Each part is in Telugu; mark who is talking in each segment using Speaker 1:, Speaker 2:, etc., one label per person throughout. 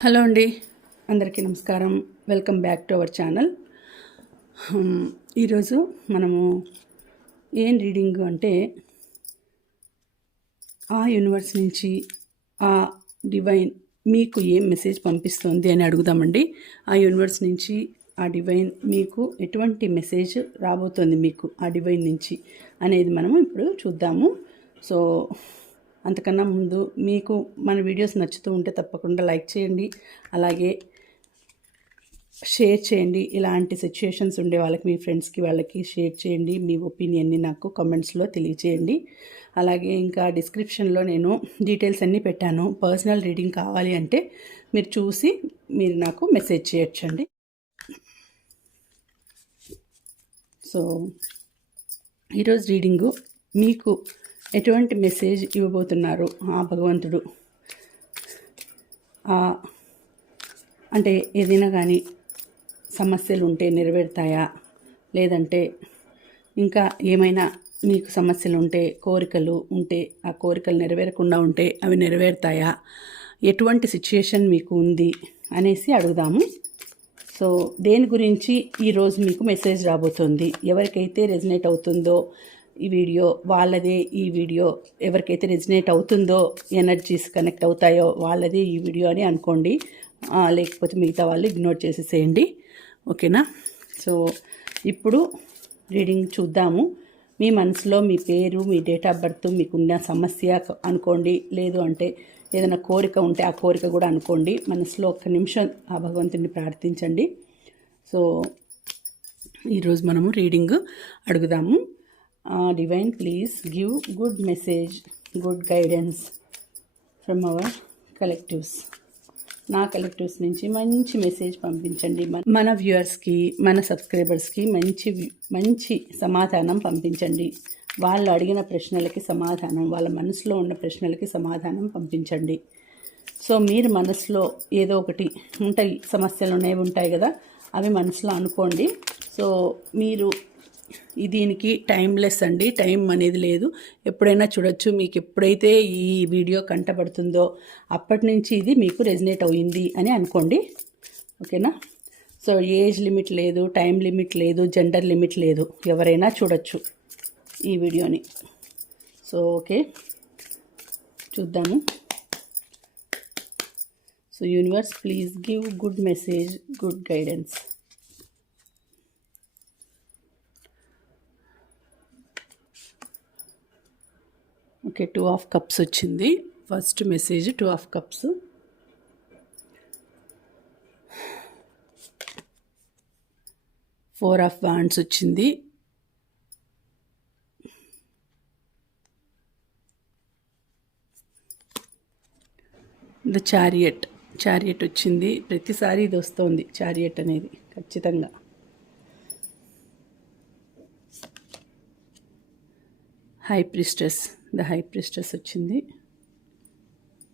Speaker 1: హలో అండి. అందరికీ నమస్కారం. Welcome back to our channel. ఈరోజు మనము ఏం రీడింగ్ అంటే ఆ యూనివర్స్ నుంచి ఆ డివైన్ మీకు ఏం మెసేజ్ పంపిస్తుంది అని అడుగుదామండి. ఆ యూనివర్స్ నుంచి ఆ డివైన్ మీకు ఎటువంటి మెసేజ్ రాబోతోంది మీకు ఆ డివైన్ నుంచి అనేది మనము ఇప్పుడు చూద్దాము. సో అంతకన్నా ముందు మీకు మన వీడియోస్ నచ్చుతూ ఉంటే తప్పకుండా లైక్ చేయండి. అలాగే షేర్ చేయండి. ఇలాంటి సిచ్యుయేషన్స్ ఉండే వాళ్ళకి మీ ఫ్రెండ్స్కి వాళ్ళకి షేర్ చేయండి. మీ ఒపీనియన్ని నాకు కామెంట్స్లో తెలియచేయండి అలాగే ఇంకా డిస్క్రిప్షన్లో నేను డీటెయిల్స్ అన్నీ పెట్టాను. పర్సనల్ రీడింగ్ కావాలి అంటే మీరు చూసి మీరు నాకు మెసేజ్ చేయొచ్చండి. సో ఈరోజు రీడింగు మీకు ఎటువంటి మెసేజ్ ఇవ్వబోతున్నారు? ఆ భగవంతుడు. అంటే ఏదైనా కానీ సమస్యలు ఉంటే నెరవేరుతాయా? లేదంటే ఇంకా ఏమైనా మీకు సమస్యలు ఉంటే కోరికలు ఉంటే ఆ కోరికలు నెరవేరకుండా ఉంటే అవి నెరవేరుతాయా? ఎటువంటి సిచ్యుయేషన్ మీకు ఉంది? అనేసి అడుగుదాము. సో దేని గురించి ఈరోజు మీకు మెసేజ్ రాబోతుంది? ఎవరికైతే రెజినేట్ అవుతుందో ఈ వీడియో వాళ్ళదే ఈ వీడియో ఎవరికైతే రెజినేట్ అవుతుందో ఎనర్జీస్ కనెక్ట్ అవుతాయో వాళ్ళదే ఈ వీడియో అని అనుకోండి. లేకపోతే మిగతా వాళ్ళు ఇగ్నోర్ చేసేసేయండి. ఓకేనా? సో ఇప్పుడు రీడింగ్ చూద్దాము. మీ మనసులో మీ పేరు మీ డేట్ ఆఫ్ బర్త్ మీకున్న సమస్య అనుకోండి. లేదు అంటే ఏదైనా కోరిక ఉంటే ఆ కోరిక కూడా అనుకోండి. మనసులో ఒక్క నిమిషం ఆ భగవంతుడిని ప్రార్థించండి. సో ఈరోజు మనము రీడింగ్ అడుగుదాము. Divine please give good message good guidance from our collectives నా కలెక్టివ్స్ నుంచి మంచి మెసేజ్ పంపించండి. మన- మన వ్యూవర్స్కి మన సబ్స్క్రైబర్స్కి మంచి మంచి సమాధానం పంపించండి. వాళ్ళు అడిగిన ప్రశ్నలకి సమాధానం వాళ్ళ మనసులో ఉన్న ప్రశ్నలకి సమాధానం పంపించండి. సో మీరు మనసులో ఏదో ఒకటి ఉంటాయి సమస్యలు అనేవి ఉంటాయి కదా అవి మనసులో అనుకోండి. సో మీరు దీనికి టైంలెస్ అండి. టైం అనేది లేదు. ఎప్పుడైనా చూడొచ్చు. మీకు ఎప్పుడైతే ఈ వీడియో కంటపడుతుందో అప్పటి నుంచి ఇది మీకు రెజినేట్ అయింది అని అనుకోండి. ఓకేనా సో ఏజ్ లిమిట్ లేదు టైం లిమిట్ లేదు జెండర్ లిమిట్ లేదు. ఎవరైనా చూడొచ్చు ఈ వీడియోని. సో ఓకే చూద్దాము. So universe please give good message good guidance okay two of cups వచ్చింది. First message two of cups four of wands వచ్చింది. ద చారియట్ చారియట్ వచ్చింది. ప్రతిసారి ఇది వస్తుంది చారియట్ అనేది ఖచ్చితంగా. High priestess the high priestess వచ్చింది.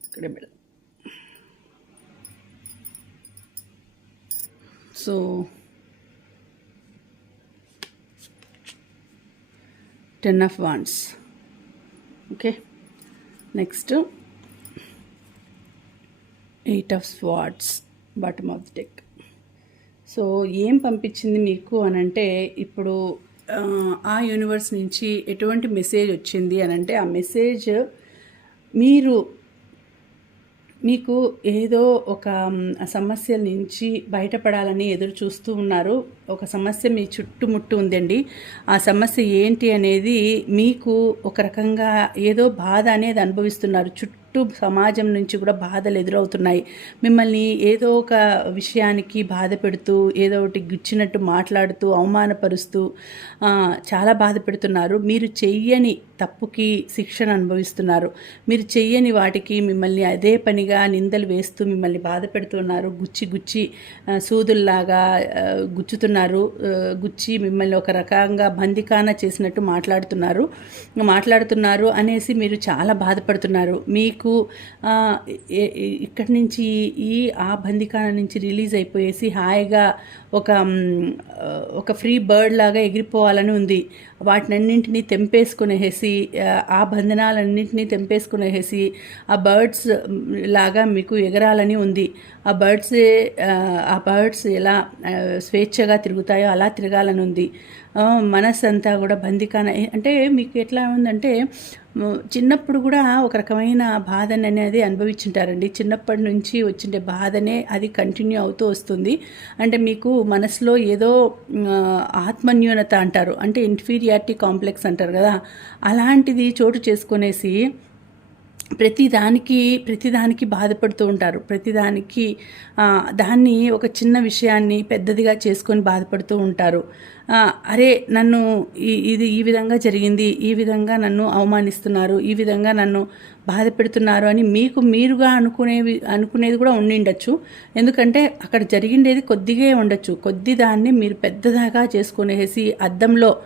Speaker 1: ఇక్కడ పెడ so ten of wands. Okay. Next eight of swords bottom of the deck. So ఏం పంపించింది మీకు అని అంటే ఇప్పుడు ఆ, యూనివర్స్ నుంచి ఎటువంటి మెసేజ్ వచ్చింది అని అంటే ఆ మెసేజ్ మీరు మీకు ఏదో ఒక సమస్య నుంచి బయటపడాలని ఎదురు చూస్తూ ఉన్నారు. ఒక సమస్య మీ చుట్టుముట్టు ఉందండి. ఆ సమస్య ఏంటి అనేది మీకు ఒక రకంగా ఏదో బాధ అనేది అనుభవిస్తున్నారు. చుట్టూ సమాజం నుంచి కూడా బాధలు ఎదురవుతున్నాయి. మిమ్మల్ని ఏదో ఒక విషయానికి బాధ పెడుతూ ఏదో ఒకటి గుచ్చినట్టు మాట్లాడుతూ అవమానపరుస్తూ చాలా బాధ పెడుతున్నారు. మీరు చెయ్యని తప్పుకి శిక్షణ అనుభవిస్తున్నారు. మీరు చెయ్యని వాటికి మిమ్మల్ని అదే పనిగా నిందలు వేస్తూ మిమ్మల్ని బాధ పెడుతున్నారు. గుచ్చి గుచ్చి సూదుల్లాగా గుచ్చుతున్నారు. గుచ్చి మిమ్మల్ని ఒక రకంగా బందికాన చేసినట్టు మాట్లాడుతున్నారు. మాట్లాడుతున్నారు అనేసి మీరు చాలా బాధపడుతున్నారు. మీకు ఇక్కడి నుంచి ఈ ఆ బందికాన నుంచి రిలీజ్ అయిపోయేసి హాయిగా ఒక ఒక ఫ్రీ బర్డ్ లాగా ఎగిరిపోవాలని ఉంది. వాటినన్నింటినీ తెంపేసుకునేసి ఆ, బంధనాలన్నింటినీ తెంపేసుకునేసి ఆ బర్డ్స్ లాగా మీకు ఎగరాలని ఉంది. ఆ బర్డ్స్ ఆ బర్డ్స్ ఎలా స్వేచ్ఛగా తిరుగుతాయో అలా తిరగాలని ఉంది. మనస్సు అంతా కూడా బందికాన అంటే మీకు ఎట్లా ఉందంటే చిన్నప్పుడు కూడా ఒక రకమైన బాధని అనేది అనుభవించుంటారండి. చిన్నప్పటి నుంచి వచ్చిండే బాధనే అది కంటిన్యూ అవుతూ వస్తుంది. అంటే మీకు మనసులో ఏదో ఆత్మన్యూనత అంటారు. అంటే ఇన్ఫీరియారిటీ కాంప్లెక్స్ అంటారు కదా. అలాంటిది చోటు చేసుకునేసి ప్రతిదానికి ప్రతిదానికి బాధపడుతూ ఉంటారు. ప్రతిదానికి దాన్ని ఒక చిన్న విషయాన్ని పెద్దదిగా చేసుకొని బాధపడుతూ ఉంటారు. అరే నన్ను ఈ- ఇది ఈ విధంగా జరిగింది ఈ విధంగా నన్ను అవమానిస్తున్నారు ఈ విధంగా నన్ను బాధ పెడుతున్నారు అని మీకు మీరుగా అనుకునేవి అనుకునేది కూడా ఉండిండొచ్చు ఎందుకంటే అక్కడ జరిగిండేది కొద్దిగా ఉండొచ్చు. కొద్ది దాన్ని మీరు పెద్దదాగా చేసుకునేసి అద్దంలో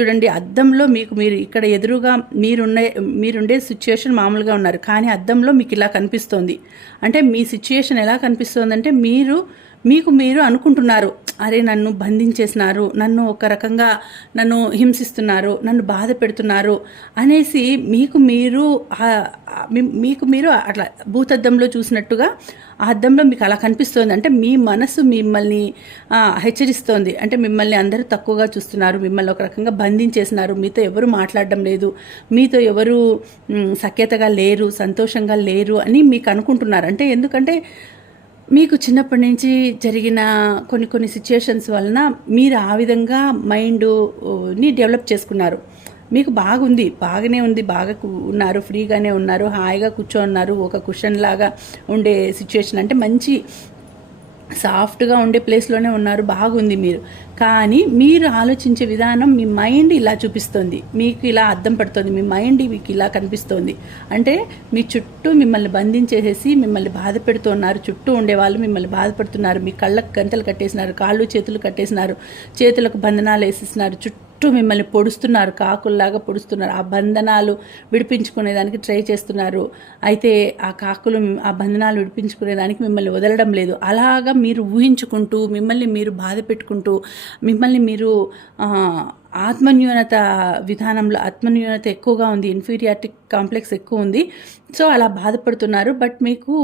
Speaker 1: చూడండి అద్దంలో మీకు మీరు ఇక్కడ ఎదురుగా మీరుండే మీరుండే సిచ్యుయేషన్ మామూలుగా ఉన్నారు. కానీ అద్దంలో మీకు ఇలా కనిపిస్తోంది. అంటే మీ సిచ్యుయేషన్ ఎలా కనిపిస్తోందంటే మీరు మీకు మీరు అనుకుంటున్నారు. అరే నన్ను బంధించేసినారు నన్ను ఒక రకంగా నన్ను హింసిస్తున్నారు నన్ను బాధ పెడుతున్నారు అనేసి మీకు మీరు మీకు మీరు అట్లా భూతద్దంలో చూసినట్టుగా ఆ అద్దంలో మీకు అలా కనిపిస్తోంది. అంటే మీ మనసు మిమ్మల్ని హెచ్చరిస్తోంది. అంటే మిమ్మల్ని అందరూ తక్కువగా చూస్తున్నారు మిమ్మల్ని ఒక రకంగా బంధించేసినారు. మీతో ఎవరు మాట్లాడడం లేదు మీతో ఎవరు సఖ్యతగా లేరు సంతోషంగా లేరు అని మీకు అనుకుంటున్నారు. అంటే ఎందుకంటే మీకు చిన్నప్పటి నుంచి జరిగిన కొన్ని కొన్ని సిచ్యుయేషన్స్ వలన మీరు ఆ విధంగా మైండ్ని డెవలప్ చేసుకున్నారు. మీకు బాగుంది బాగానే ఉంది బాగా ఉన్నారు ఫ్రీగానే ఉన్నారు హాయిగా కూర్చోన్నారు ఒక కుషన్ లాగా ఉండే సిచ్యుయేషన్ అంటే మంచి సాఫ్ట్గా ఉండే ప్లేస్లోనే ఉన్నారు బాగుంది మీరు. కానీ మీరు ఆలోచించే విధానం మీ మైండ్ ఇలా చూపిస్తుంది. మీకు ఇలా అర్థం పడుతుంది మీ మైండ్ మీకు ఇలా కనిపిస్తోంది. అంటే మీ చుట్టూ మిమ్మల్ని బంధించేసేసి మిమ్మల్ని బాధ పెడుతున్నారు చుట్టూ ఉండే వాళ్ళు మిమ్మల్ని బాధపడుతున్నారు మీ కళ్ళకు గంతలు కట్టేసినారు కాళ్ళు చేతులు కట్టేసినారు చేతులకు బంధనాలు వేసేసినారు చుట్టూ చుట్టూ మిమ్మల్ని పొడుస్తున్నారు కాకుల్లాగా పొడుస్తున్నారు. ఆ బంధనాలు విడిపించుకునేదానికి ట్రై చేస్తున్నారు. అయితే ఆ కాకులు ఆ బంధనాలు విడిపించుకునేదానికి మిమ్మల్ని వదలడం లేదు. అలాగా మీరు ఊహించుకుంటూ మిమ్మల్ని మీరు బాధ పెట్టుకుంటూ మిమ్మల్ని మీరు ఆత్మన్యూనత విధానంలో ఆత్మన్యూనత ఎక్కువగా ఉంది ఇన్ఫీరియారిటీ కాంప్లెక్స్ ఎక్కువ ఉంది. సో అలా బాధపడుతున్నారు. బట్ మీకు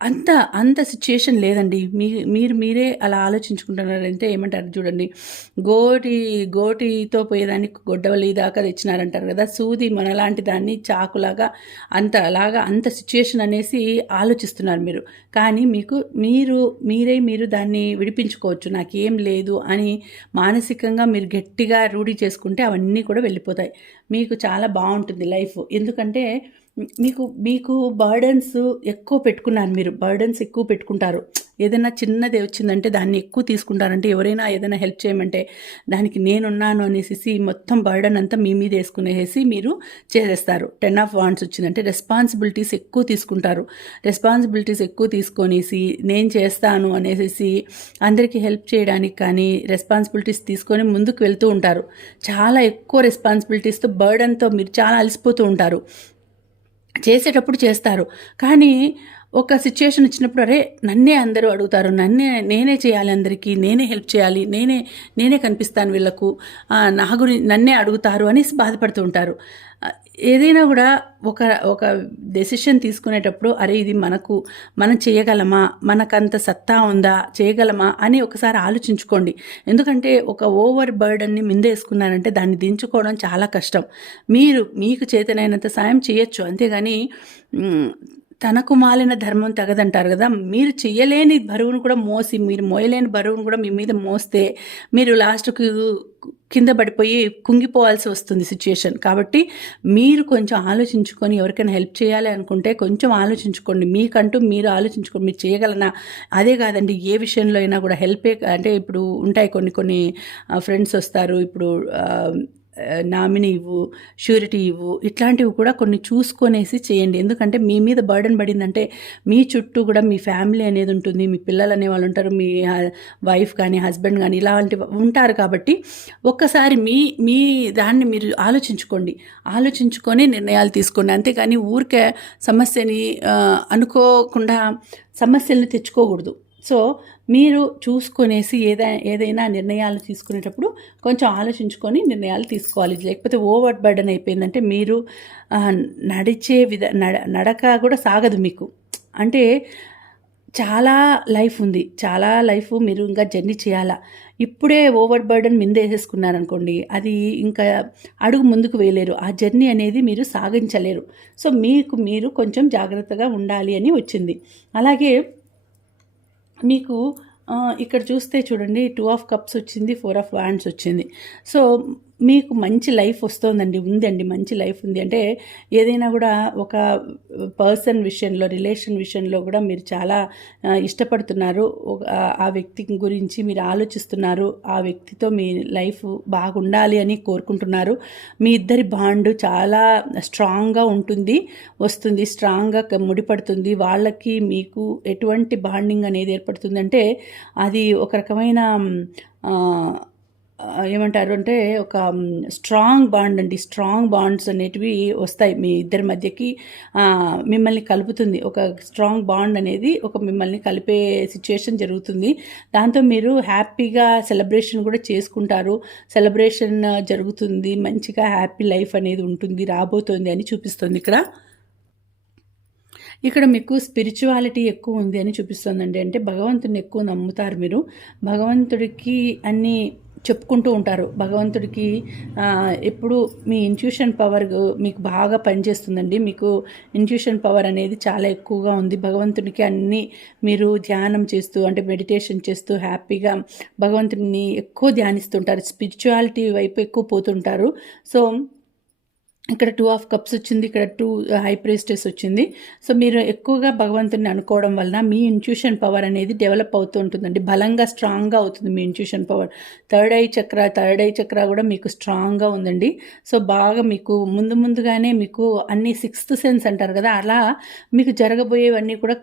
Speaker 1: అంత అంత సిచ్యుయేషన్ లేదండి. మీ మీరు మీరే అలా ఆలోచించుకుంటున్నారంటే ఏమంటారు చూడండి. గోటి గోటితో పోయేదాన్ని గొడ్డవలి దాకా తెచ్చినారంటారు కదా. సూది మనలాంటి దాన్ని చాకులాగా అంత అలాగా అంత సిచ్యుయేషన్ అనేసి ఆలోచిస్తున్నారు మీరు. కానీ మీకు మీరు మీరే మీరు దాన్ని విడిపించుకోవచ్చు. నాకేం లేదు అని మానసికంగా మీరు గట్టిగా రూఢి చేసుకుంటే అవన్నీ కూడా వెళ్ళిపోతాయి. మీకు చాలా బాగుంటుంది లైఫ్. ఎందుకంటే మీకు మీకు బర్డన్స్ ఎక్కువ పెట్టుకున్నారు మీరు. బర్డన్స్ ఎక్కువ పెట్టుకుంటారు. ఏదైనా చిన్నది వచ్చిందంటే దాన్ని ఎక్కువ తీసుకుంటారంటే ఎవరైనా ఏదైనా హెల్ప్ చేయమంటే దానికి నేనున్నాను అనేసి మొత్తం బర్డన్ అంతా మీ మీద వేసుకునేసి మీరు చేసేస్తారు. టెన్ ఆఫ్ వాండ్స్ వచ్చిందంటే రెస్పాన్సిబిలిటీస్ ఎక్కువ తీసుకుంటారు. రెస్పాన్సిబిలిటీస్ ఎక్కువ తీసుకొనేసి నేను చేస్తాను అనేసి అందరికీ హెల్ప్ చేయడానికి కానీ రెస్పాన్సిబిలిటీస్ తీసుకొని ముందుకు వెళ్తూ ఉంటారు. చాలా ఎక్కువ రెస్పాన్సిబిలిటీస్తో బర్డన్తో మీరు చాలా అలసిపోతూ ఉంటారు. చేసేటప్పుడు చేస్తారు. కానీ ఒక సిచ్యుయేషన్ వచ్చినప్పుడు అరే నన్నే అందరూ అడుగుతారు. నన్నే నేనే చేయాలి అందరికీ. నేనే హెల్ప్ చేయాలి. నేనే నేనే కనిపిస్తాను వీళ్ళకు. నా గురి నన్నే అడుగుతారు అనేసి బాధపడుతూ ఉంటారు. ఏదైనా కూడా ఒక ఒక డెసిషన్ తీసుకునేటప్పుడు అరే ఇది మనకు మనం చేయగలమా? మనకంత సత్తా ఉందా? చేయగలమా? అని ఒకసారి ఆలోచించుకోండి. ఎందుకంటే ఒక ఓవర్ బర్డన్ని మిందేసుకున్నారంటే దాన్ని దించుకోవడం చాలా కష్టం. మీరు మీకు చేతనైనంత సాయం చేయొచ్చు. అంతేగాని తనకు మాలిన ధర్మం తగదంటారు కదా? మీరు చేయలేని బరువును కూడా మోసి మీరు మోయలేని బరువును కూడా మీ మీద మోస్తే మీరు లాస్ట్కు కింద పడిపోయి కుంగిపోవాల్సి వస్తుంది సిచ్యుయేషన్ కాబట్టి మీరు కొంచెం ఆలోచించుకొని ఎవరికైనా హెల్ప్ చేయాలి అనుకుంటే కొంచెం ఆలోచించుకోండి. మీకంటూ మీరు ఆలోచించుకోండి మీరు చేయగలనా? అదే కాదండి ఏ విషయంలో అయినా కూడా హెల్పే అంటే ఇప్పుడు ఉంటాయి కొన్ని కొన్ని ఫ్రెండ్స్ వస్తారు. ఇప్పుడు నామినీ ఇవ్వు షూరిటీ ఇవ్వు ఇట్లాంటివి కూడా కొన్ని చూసుకొనేసి చేయండి. ఎందుకంటే మీ మీద బర్డన్ పడిందంటే మీ చుట్టూ కూడా మీ ఫ్యామిలీ అనేది ఉంటుంది. మీ పిల్లలు అనే వాళ్ళు ఉంటారు మీ వైఫ్ కానీ హస్బెండ్ కానీ ఇలాంటి ఉంటారు కాబట్టి ఒక్కసారి మీ మీ దాన్ని మీరు ఆలోచించుకోండి. ఆలోచించుకొని నిర్ణయాలు తీసుకోండి. అంతేకాని ఊరికే సమస్యని అనుకోకుండా సమస్యలను తెచ్చుకోకూడదు. సో మీరు చూసుకొనేసి ఏదైనా ఏదైనా నిర్ణయాలు తీసుకునేటప్పుడు కొంచెం ఆలోచించుకొని నిర్ణయాలు తీసుకోవాలి. లేకపోతే ఓవర్ బర్డన్ అయిపోయిందంటే మీరు నడిచే విధ నడ నడక కూడా సాగదు మీకు. అంటే చాలా లైఫ్ ఉంది. చాలా లైఫ్ మీరు ఇంకా జర్నీ చేయాలా. ఇప్పుడే ఓవర్ బర్డన్ మీద వేసేసుకున్నారనుకోండి అది ఇంకా అడుగు ముందుకు వేయలేరు. ఆ జర్నీ అనేది మీరు సాగించలేరు. సో మీకు మీరు కొంచెం జాగ్రత్తగా ఉండాలి అని వచ్చింది. అలాగే మీకు ఇక్కడ చూస్తే చూడండి టూ ఆఫ్ కప్స్ వచ్చింది ఫోర్ ఆఫ్ వ్యాండ్స్ వచ్చింది. సో మీకు మంచి లైఫ్ వస్తుందండి ఉందండి మంచి లైఫ్ ఉంది. అంటే ఏదైనా కూడా ఒక పర్సన్ విషయంలో రిలేషన్ విషయంలో కూడా మీరు చాలా ఇష్టపడుతున్నారు. ఆ- వ్యక్తి గురించి మీరు ఆలోచిస్తున్నారు. ఆ వ్యక్తితో మీ లైఫ్ బాగుండాలి అని కోరుకుంటున్నారు. మీ ఇద్దరి బాండ్ చాలా స్ట్రాంగ్గా ఉంటుంది వస్తుంది స్ట్రాంగ్గా ముడిపడుతుంది. వాళ్ళకి మీకు ఎటువంటి బాండింగ్ అనేది ఏర్పడుతుందంటే అది ఒక రకమైన ఏమంటారు అంటే ఒక స్ట్రాంగ్ బాండ్ అండి. స్ట్రాంగ్ బాండ్స్ అనేటివి వస్తాయి మీ ఇద్దరి మధ్యకి. మిమ్మల్ని కలుపుతుంది. ఒక స్ట్రాంగ్ బాండ్ అనేది ఒక మిమ్మల్ని కలిపే సిచ్యుయేషన్ జరుగుతుంది. దాంతో మీరు హ్యాపీగా సెలబ్రేషన్ కూడా చేసుకుంటారు. సెలబ్రేషన్ జరుగుతుంది. మంచిగా హ్యాపీ లైఫ్ అనేది ఉంటుంది. రాబోతోంది అని చూపిస్తుంది ఇక్కడ. ఇక్కడ మీకు స్పిరిచువాలిటీ ఎక్కువ ఉంది అని చూపిస్తుందండి. అంటే భగవంతుని ఎక్కువ నమ్ముతారు మీరు. భగవంతుడికి అన్ని చెప్పుకుంటూ ఉంటారు. భగవంతుడికి ఎప్పుడు మీ ఇంట్యూషన్ పవర్ మీకు బాగా పనిచేస్తుందండి. మీకు ఇంట్యూషన్ పవర్ అనేది చాలా ఎక్కువగా ఉంది. భగవంతుడికి అన్నీ మీరు ధ్యానం చేస్తూ అంటే మెడిటేషన్ చేస్తూ హ్యాపీగా భగవంతుడిని ఎక్కువ ధ్యానిస్తుంటారు. స్పిరిచువాలిటీ వైపు ఎక్కువ పోతుంటారు. సో ఇక్కడ టూ ఆఫ్ కప్స్ వచ్చింది ఇక్కడ టూ హై ప్రేస్టెస్ వచ్చింది. సో మీరు ఎక్కువగా భగవంతుని అనుకోవడం వలన మీ ఇంట్యూషన్ పవర్ అనేది డెవలప్ అవుతూ ఉంటుందండి. బలంగా స్ట్రాంగ్గా అవుతుంది మీ intuition power third eye chakra third eye chakra కూడా మీకు స్ట్రాంగ్గా ఉందండి. సో బాగా మీకు ముందు ముందుగానే మీకు అన్ని సిక్స్త్ సెన్స్ అంటారు కదా అలా మీకు జరగబోయేవన్నీ కూడా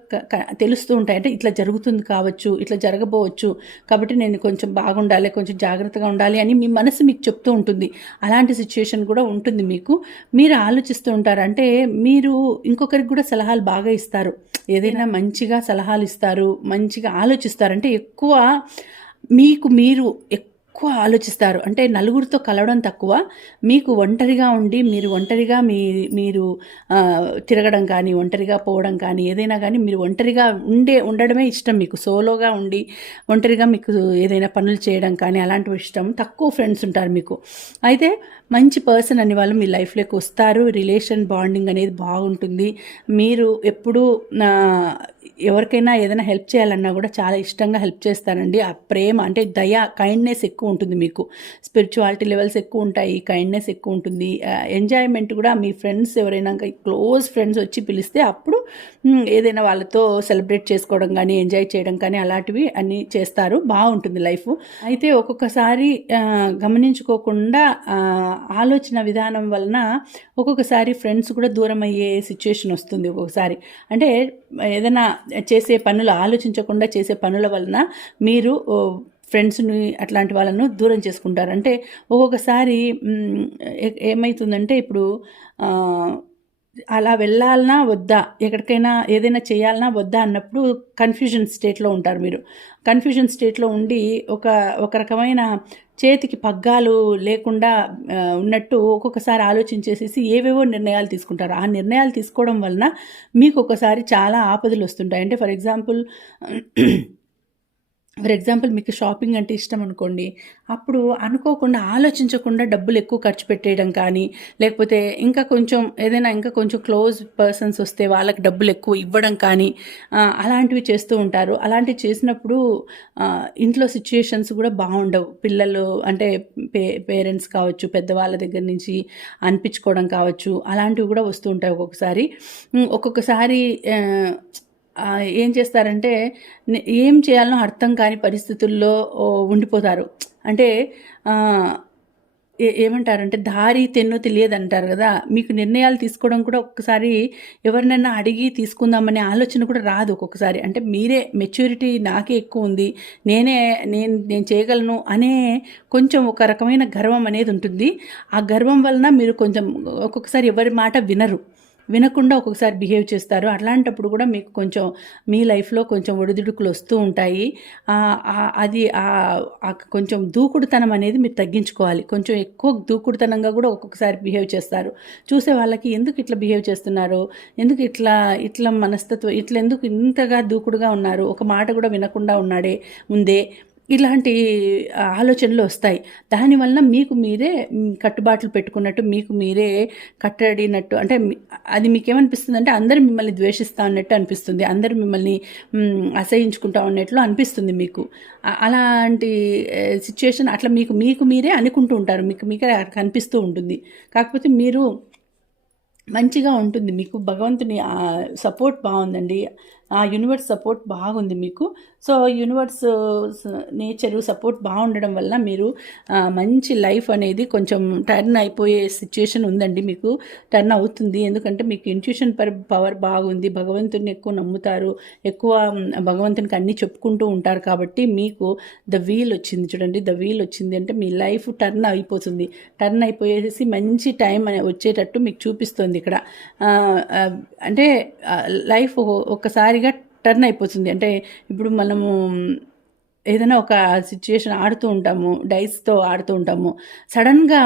Speaker 1: తెలుస్తూ ఉంటాయి. అంటే ఇట్లా జరుగుతుంది కావచ్చు ఇట్లా జరగబోవచ్చు. కాబట్టి నేను కొంచెం బాగుండాలి కొంచెం జాగ్రత్తగా ఉండాలి అని మీ మనసు మీకు చెప్తూ ఉంటుంది. అలాంటి సిచ్యుయేషన్ కూడా ఉంటుంది మీకు. మీరు ఆలోచిస్తూ ఉంటారు. అంటే మీరు ఇంకొకరికి కూడా సలహాలు బాగా ఇస్తారు. ఏదైనా మంచిగా సలహాలు ఇస్తారు మంచిగా ఆలోచిస్తారు. అంటే ఎక్కువ మీకు మీరు ఎక్కువ ఆలోచిస్తారు. అంటే నలుగురితో కలవడం తక్కువ. మీకు ఒంటరిగా ఉండి మీరు ఒంటరిగా మీ మీరు తిరగడం కానీ ఒంటరిగా పోవడం కానీ ఏదైనా కానీ మీరు ఒంటరిగా ఉండే ఉండడమే ఇష్టం మీకు. సోలోగా ఉండి ఒంటరిగా మీకు ఏదైనా పనులు చేయడం కానీ అలాంటివి ఇష్టం. తక్కువ ఫ్రెండ్స్ ఉంటారు మీకు. అయితే మంచి పర్సన్ అనే వాళ్ళు మీ లైఫ్లోకి వస్తారు. రిలేషన్ బాండింగ్ అనేది బాగుంటుంది. మీరు ఎప్పుడూ ఎవరికైనా ఏదైనా హెల్ప్ చేయాలన్నా కూడా చాలా ఇష్టంగా హెల్ప్ చేస్తారండి. ఆ ప్రేమ అంటే దయ కైండ్నెస్ ఎక్కువ ఉంటుంది మీకు. స్పిరిచువాలిటీ లెవెల్స్ ఎక్కువ ఉంటాయి కైండ్నెస్ ఎక్కువ ఉంటుంది. ఎంజాయ్మెంట్ కూడా మీ ఫ్రెండ్స్ ఎవరైనా క్లోజ్ ఫ్రెండ్స్ వచ్చి పిలిస్తే అప్పుడు ఏదైనా వాళ్ళతో సెలబ్రేట్ చేసుకోవడం కానీ ఎంజాయ్ చేయడం కానీ అలాంటివి అన్నీ చేస్తారు. బాగుంటుంది లైఫ్. అయితే ఒక్కొక్కసారి గమనించుకోకుండా ఆలోచన విధానం వలన ఒక్కొక్కసారి ఫ్రెండ్స్ కూడా దూరం అయ్యే సిచ్యుయేషన్ వస్తుంది ఒక్కొక్కసారి. అంటే ఏదైనా చేసే పనులు ఆలోచించకుండా చేసే పనుల వలన మీరు ఫ్రెండ్స్ని అట్లాంటి వాళ్ళను దూరం చేసుకుంటారు. అంటే ఒక్కొక్కసారి ఏమవుతుందంటే ఇప్పుడు అలా వెళ్ళాలనా వద్దా? ఎక్కడికైనా ఏదైనా చేయాలనా వద్దా? అన్నప్పుడు కన్ఫ్యూజన్ స్టేట్లో ఉంటారు మీరు. కన్ఫ్యూజన్ స్టేట్లో ఉండి ఒక ఒక రకమైన చేతికి పగ్గాలు లేకుండా ఉన్నట్టు ఒక్కొక్కసారి ఆలోచించేసేసి ఏవేవో నిర్ణయాలు తీసుకుంటారు. ఆ నిర్ణయాలు తీసుకోవడం వలన మీకు ఒకసారి చాలా ఆపదలు వస్తుంటాయి. అంటే ఫర్ ఎగ్జాంపుల్ ఫర్ ఎగ్జాంపుల్ మీకు షాపింగ్ అంటే ఇష్టం అనుకోండి అప్పుడు అనుకోకుండా ఆలోచించకుండా డబ్బులు ఎక్కువ ఖర్చు పెట్టేయడం కానీ లేకపోతే ఇంకా కొంచెం ఏదైనా ఇంకా కొంచెం క్లోజ్ పర్సన్స్ వస్తే వాళ్ళకి డబ్బులు ఎక్కువ ఇవ్వడం కానీ అలాంటివి చేస్తూ ఉంటారు. అలాంటివి చేసినప్పుడు ఇంట్లో సిచ్యుయేషన్స్ కూడా బాగుండవు. పిల్లలు అంటే పే పేరెంట్స్ కావచ్చు పెద్దవాళ్ళ దగ్గర నుంచి అనిపించుకోవడం కావచ్చు అలాంటివి కూడా వస్తూ ఉంటాయి ఒక్కొక్కసారి. ఒక్కొక్కసారి ఏం చేస్తారంటే ఏం చేయాలనో అర్థం కాని పరిస్థితుల్లో ఉండిపోతారు. అంటే ఏ ఏమంటారంటే దారి తెన్ను తెలియదు అంటారు కదా. మీకు నిర్ణయాలు తీసుకోవడం కూడా ఒక్కసారి ఎవరినైనా అడిగి తీసుకుందామనే ఆలోచన కూడా రాదు ఒక్కొక్కసారి. అంటే మీరే మెచ్యూరిటీ నాకే ఎక్కువ ఉంది. నేనే నేను నేను చేయగలను అనే కొంచెం ఒక రకమైన గర్వం అనేది ఉంటుంది. ఆ గర్వం వలన మీరు కొంచెం ఒక్కొక్కసారి ఎవరి మాట వినరు. వినకుండా ఒక్కొక్కసారి బిహేవ్ చేస్తారు. అట్లాంటప్పుడు కూడా మీకు కొంచెం మీ లైఫ్లో కొంచెం ఒడిదుడుకులు వస్తూ ఉంటాయి. అది కొంచెం దూకుడుతనం అనేది మీరు తగ్గించుకోవాలి. కొంచెం ఎక్కువ దూకుడుతనంగా కూడా ఒక్కొక్కసారి బిహేవ్ చేస్తారు. చూసే వాళ్ళకి ఎందుకు ఇట్లా బిహేవ్ చేస్తున్నారు? ఎందుకు ఇట్లా ఇట్లా మనస్తత్వం ఇట్లా ఎందుకు ఇంతగా దూకుడుగా ఉన్నారు? ఒక మాట కూడా వినకుండా ఉన్నాడే ముందే. ఇలాంటి ఆలోచనలు వస్తాయి. దానివల్ల మీకు మీరే కట్టుబాట్లు పెట్టుకున్నట్టు మీకు మీరే కట్టడినట్టు అంటే అది మీకేమనిపిస్తుంది అంటే అందరు మిమ్మల్ని ద్వేషిస్తా అన్నట్టు అనిపిస్తుంది. అందరు మిమ్మల్ని అసహించుకుంటా ఉన్నట్లు అనిపిస్తుంది మీకు. అలాంటి సిచ్యుయేషన్ అట్లా మీకు మీకు మీరే అనుకుంటూ ఉంటారు. మీకు మీకే కనిపిస్తూ ఉంటుంది. కాకపోతే మీరు మంచిగా ఉంటుంది. మీకు భగవంతుని సపోర్ట్ బాగుందండి. ఆ యూనివర్స్ సపోర్ట్ బాగుంది మీకు. సో యూనివర్స్ నేచరు సపోర్ట్ బాగుండడం వల్ల మీరు మంచి లైఫ్ అనేది కొంచెం టర్న్ అయిపోయే సిచ్యుయేషన్ ఉందండి మీకు. టర్న్ అవుతుంది. ఎందుకంటే మీకు ఇంట్యూషన్ పర్ పవర్ బాగుంది. భగవంతుని ఎక్కువ నమ్ముతారు. ఎక్కువ భగవంతునికి అన్నీ చెప్పుకుంటూ ఉంటారు కాబట్టి మీకు ద వీల్ వచ్చింది చూడండి. ద వీల్ వచ్చింది అంటే మీ లైఫ్ టర్న్ అయిపోతుంది. టర్న్ అయిపోయేసి మంచి టైం అనే వచ్చేటట్టు మీకు చూపిస్తుంది ఇక్కడ. అంటే లైఫ్ ఒక్కసారిగా టర్న్ అయిపోతుంది. అంటే ఇప్పుడు మనము ఏదైనా ఒక సిచ్యుయేషన్ ఆడుతూ ఉంటాము డైస్తో ఆడుతూ ఉంటాము. సడన్గా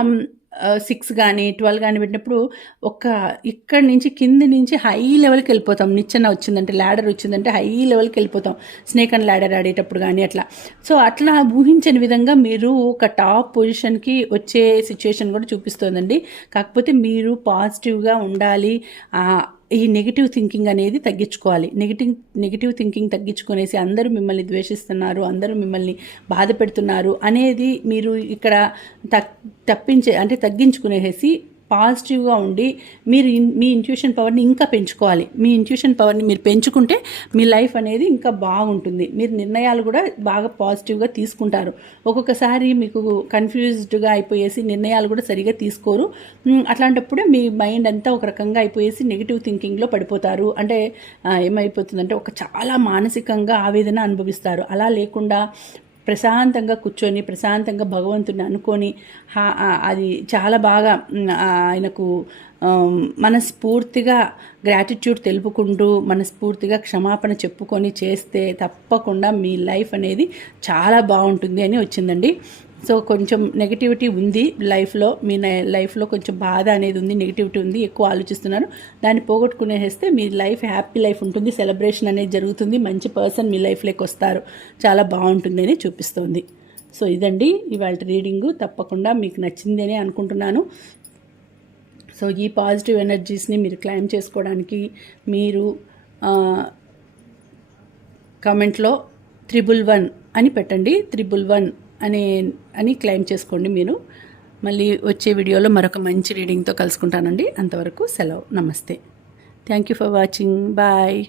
Speaker 1: సిక్స్ కానీ ట్వెల్వ్ కానీ పెట్టినప్పుడు ఒక ఇక్కడి నుంచి కింది నుంచి హై లెవెల్కి వెళ్ళిపోతాం. నిచ్చెన వచ్చిందంటే ల్యాడర్ వచ్చిందంటే హై లెవెల్కి వెళ్ళిపోతాం. స్నేక్ అండ్ ల్యాడర్ ఆడేటప్పుడు కానీ అట్లా. సో అట్లా ఊహించని విధంగా మీరు ఒక టాప్ పొజిషన్కి వచ్చే సిచ్యుయేషన్ కూడా చూపిస్తుందండి. కాకపోతే మీరు పాజిటివ్గా ఉండాలి. ఈ నెగిటివ్ థింకింగ్ అనేది తగ్గించుకోవాలి. నెగిటివ్ నెగిటివ్ థింకింగ్ తగ్గించుకునేసి అందరూ మిమ్మల్ని ద్వేషిస్తున్నారు అందరూ మిమ్మల్ని బాధ పెడుతున్నారు అనేది మీరు ఇక్కడ తప్పించే అంటే తగ్గించుకునేసి పాజిటివ్గా ఉండి మీరు మీ ఇంట్యూషన్ పవర్ని ఇంకా పెంచుకోవాలి. మీ ఇంట్యూషన్ పవర్ని మీరు పెంచుకుంటే మీ లైఫ్ అనేది ఇంకా బాగుంటుంది. మీరు నిర్ణయాలు కూడా బాగా పాజిటివ్గా తీసుకుంటారు. ఒక్కొక్కసారి మీకు కన్ఫ్యూజ్డ్గా అయిపోయేసి నిర్ణయాలు కూడా సరిగా తీసుకోరు. అట్లాంటప్పుడు అట్లాంటప్పుడే మీ మైండ్ అంతా ఒక రకంగా అయిపోయేసి నెగిటివ్ థింకింగ్లో పడిపోతారు. అంటే ఏమైపోతుందంటే ఒక చాలా మానసికంగా ఆవేదన అనుభవిస్తారు. అలా లేకుండా ప్రశాంతంగా కూర్చొని ప్రశాంతంగా భగవంతుని అనుకొని అది చాలా బాగా ఆయనకు మనస్ఫూర్తిగా గ్రాటిట్యూడ్ తెలుపుకుంటూ మనస్ఫూర్తిగా క్షమాపణ చెప్పుకొని చేస్తే తప్పకుండా మీ లైఫ్ అనేది చాలా బాగుంటుంది అని వచ్చిందండి. సో కొంచెం నెగిటివిటీ ఉంది లైఫ్లో మీ నై- లైఫ్లో కొంచెం బాధ అనేది ఉంది నెగిటివిటీ ఉంది ఎక్కువ ఆలోచిస్తున్నారు. దాన్ని పోగొట్టుకునేస్తే మీ లైఫ్ హ్యాపీ లైఫ్ ఉంటుంది సెలబ్రేషన్ అనేది జరుగుతుంది మంచి పర్సన్ మీ లైఫ్లోకి వస్తారు. చాలా బాగుంటుందని చూపిస్తుంది. సో ఇదండి ఇవాళ రీడింగు తప్పకుండా మీకు నచ్చింది అని అనుకుంటున్నాను. సో ఈ పాజిటివ్ ఎనర్జీస్ని మీరు క్లైమ్ చేసుకోవడానికి మీరు కమెంట్లో త్రిబుల్ వన్ అని పెట్టండి. త్రిబుల్ వన్ అనే అని క్లైమ్ చేసుకోండి మీరు. మళ్ళీ వచ్చే వీడియోలో మరొక మంచి రీడింగ్తో కలుసుకుంటానండి. అంతవరకు సెలవు. నమస్తే. Thank you for watching bye